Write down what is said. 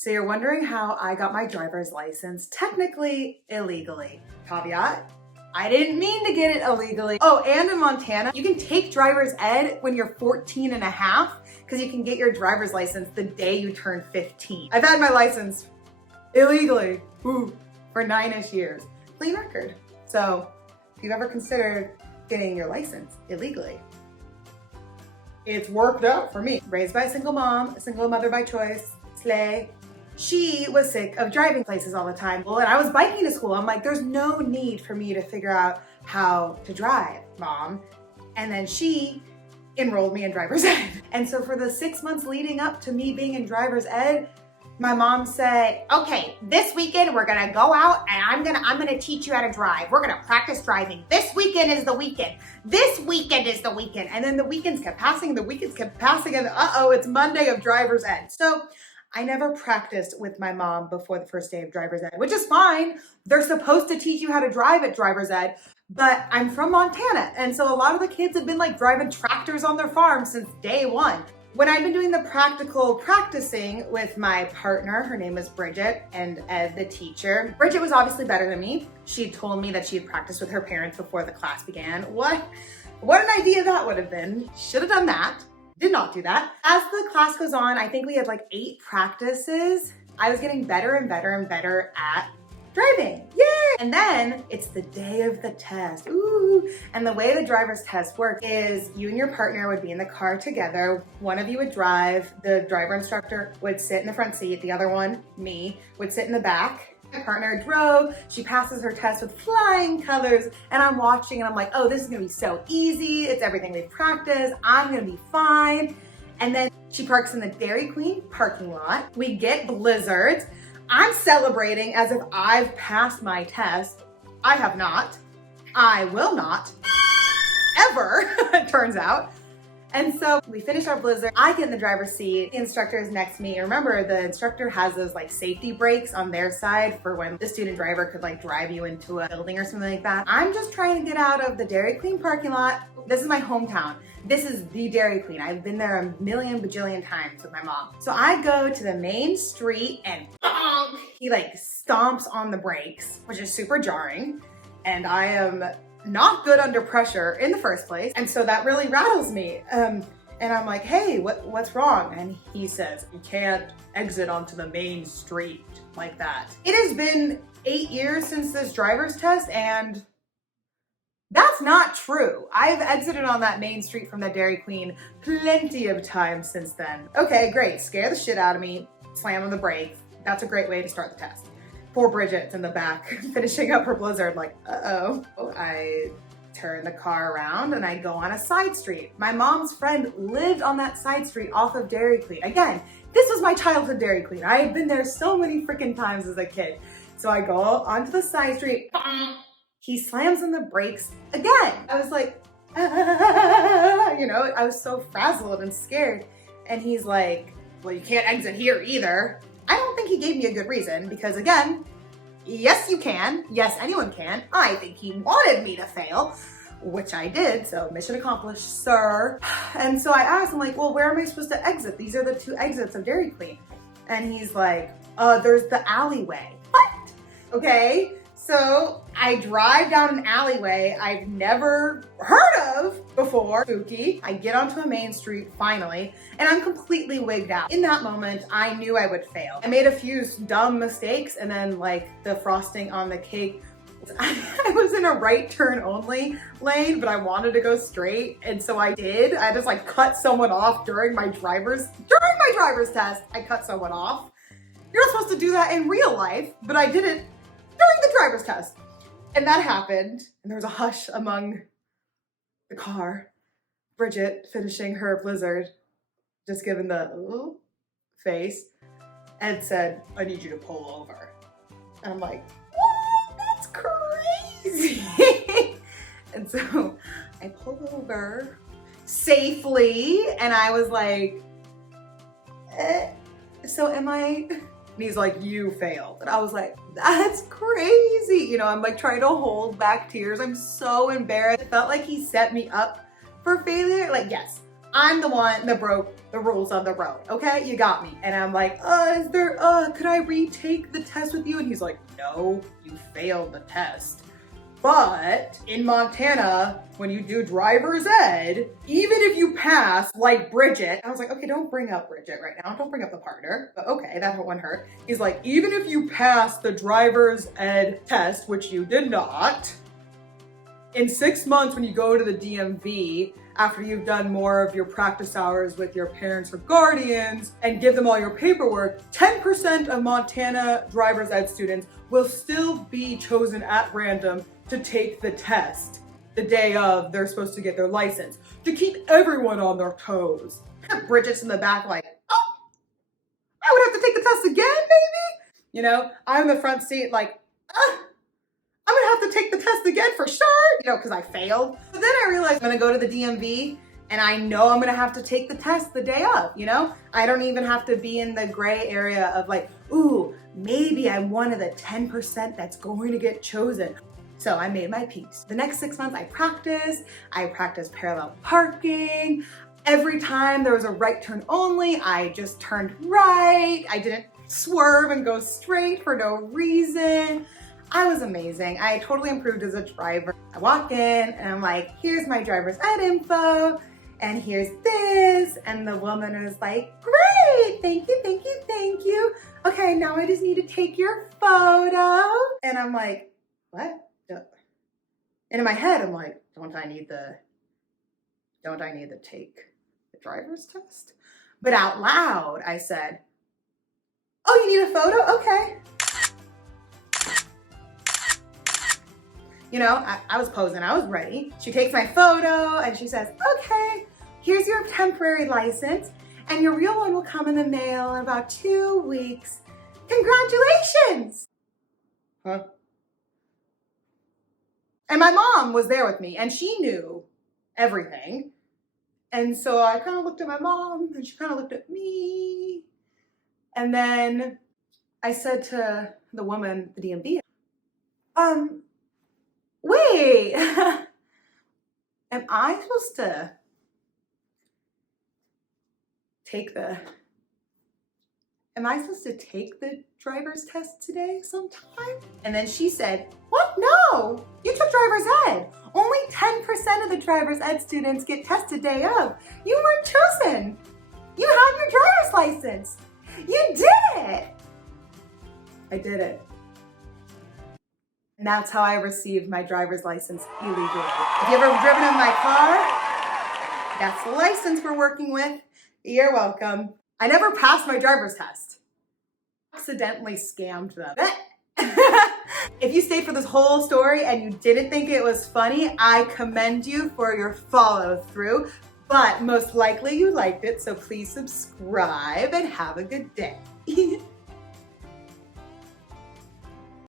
So you're wondering how I got my driver's license, technically illegally. Caveat, I didn't mean to get it illegally. Oh, and in Montana, you can take driver's ed when you're 14 and a half because you can get your driver's license the day you turn 15. I've had my license illegally for 9-ish years. Clean record. So if you've ever considered getting your license illegally, it's worked out for me. Raised by a single mom, a single mother by choice, slay. She was sick of driving places all the time. Well, and I was biking to school. I'm like, there's no need for me to figure out how to drive, Mom. And then she enrolled me in driver's ed. And so for the 6 months leading up to me being in driver's ed, my mom said, okay, this weekend we're gonna go out and I'm gonna teach you how to drive. We're gonna practice driving. This weekend is the weekend. This weekend is the weekend. And then the weekends kept passing, the weekends kept passing, and uh-oh, it's Monday of driver's ed. So I never practiced with my mom before the first day of driver's ed, which is fine. They're supposed to teach you how to drive at driver's ed, but I'm from Montana. And so a lot of the kids have been like driving tractors on their farm since day one. When I've been doing the practical practicing with my partner, her name is Bridget, and Ed, the teacher. Bridget was obviously better than me. She told me that she had practiced with her parents before the class began. What an idea that would have been. Should have done that. Did not do that. As the class goes on, I think we had like 8 practices. I was getting better and better and better at driving. Yay! And then it's the day of the test. Ooh. And the way the driver's test works is you and your partner would be in the car together. One of you would drive. The driver instructor would sit in the front seat. The other one, me, would sit in the back. My partner drove. She passes her test with flying colors, and I'm watching and I'm like, oh, this is gonna be so easy. It's everything we've practiced. I'm gonna be fine. And then she parks in the Dairy Queen parking lot. We get blizzards. I'm celebrating as if I've passed my test. I have not. I will not. Ever, it turns out. And so we finish our blizzard. I get in the driver's seat. The instructor is next to me. And remember, the instructor has those like safety brakes on their side for when the student driver could like drive you into a building or something like that. I'm just trying to get out of the Dairy Queen parking lot. This is my hometown. This is the Dairy Queen. I've been there a million bajillion times with my mom. So I go to the main street and bonk, he like stomps on the brakes, which is super jarring. And I am not good under pressure in the first place. And so that really rattles me. And I'm like, hey, what's wrong? And he says, you can't exit onto the main street like that. It has been 8 years since this driver's test, and that's not true. I've exited on that main street from the Dairy Queen plenty of times since then. Okay, great. Scare the shit out of me. Slam on the brakes. That's a great way to start the test. Poor Bridget's in the back, finishing up her blizzard, like, uh-oh. I turn the car around and I go on a side street. My mom's friend lived on that side street off of Dairy Queen. Again, this was my childhood Dairy Queen. I had been there so many freaking times as a kid. So I go onto the side street. He slams on the brakes again. I was like, you know, I was so frazzled and scared. And he's like, well, you can't exit here either. I don't think he gave me a good reason because again, yes, you can. Yes, anyone can. I think he wanted me to fail, which I did. So mission accomplished, sir. And so I asked him like, well, where am I supposed to exit? These are the 2 exits of Dairy Queen. And he's like, there's the alleyway. What? Okay. So I drive down an alleyway I've never heard of before, spooky. I get onto a main street finally, and I'm completely wigged out. In that moment, I knew I would fail. I made a few dumb mistakes, and then like the frosting on the cake, I was in a right turn only lane, but I wanted to go straight, and so I did. I just like cut someone off during my driver's test. I cut someone off. You're not supposed to do that in real life, but I did it during the driver's test. And that happened, and there was a hush among the car. Bridget finishing her blizzard, just giving the ooh face. Ed said, I need you to pull over. And I'm like, what? That's crazy. And so I pulled over safely, and I was like, so am I? And he's like, you failed. And I was like, that's crazy. You know, I'm like trying to hold back tears. I'm so embarrassed. It felt like he set me up for failure. Like, yes, I'm the one that broke the rules of the road, okay? You got me. And I'm like, could I retake the test with you? And he's like, no, you failed the test. But in Montana, when you do driver's ed, even if you pass, like Bridget, I was like, okay, don't bring up Bridget right now. Don't bring up the partner, but okay, that one hurt. He's like, even if you pass the driver's ed test, which you did not, in 6 months when you go to the DMV, after you've done more of your practice hours with your parents or guardians and give them all your paperwork, 10% of Montana driver's ed students will still be chosen at random to take the test the day of they're supposed to get their license, to keep everyone on their toes. Bridget's in the back like, oh, I would have to take the test again, baby? You know, I'm in the front seat like, I'm gonna have to take the test again for sure, you know, because I failed. But then I realized I'm gonna go to the DMV and I know I'm gonna have to take the test the day of, you know? I don't even have to be in the gray area of like, ooh, maybe I'm one of the 10% that's going to get chosen. So I made my peace. The next 6 months I practiced parallel parking. Every time there was a right turn only, I just turned right. I didn't swerve and go straight for no reason. I was amazing. I totally improved as a driver. I walk in and I'm like, here's my driver's ed info, and here's this. And the woman was like, great, thank you, thank you, thank you. Okay, now I just need to take your photo. And I'm like, what? And in my head, I'm like, don't I need to take the driver's test? But out loud, I said, oh, you need a photo? Okay. You know, I was posing, I was ready. She takes my photo and she says, okay, here's your temporary license and your real one will come in the mail in about 2 weeks. Congratulations. Huh? And my mom was there with me and she knew everything. And so I kind of looked at my mom and she kind of looked at me. And then I said to the woman, the DMV, wait, am I supposed to take the driver's test today sometime? And then she said, what? No, you took driver's ed. Only 10% of the driver's ed students get tested day of. You weren't chosen. You had your driver's license. You did it. I did it. And that's how I received my driver's license illegally. If you've ever driven in my car, that's the license we're working with. You're welcome. I never passed my driver's test. Accidentally scammed them. If you stayed for this whole story and you didn't think it was funny, I commend you for your follow through, but most likely you liked it, so please subscribe and have a good day.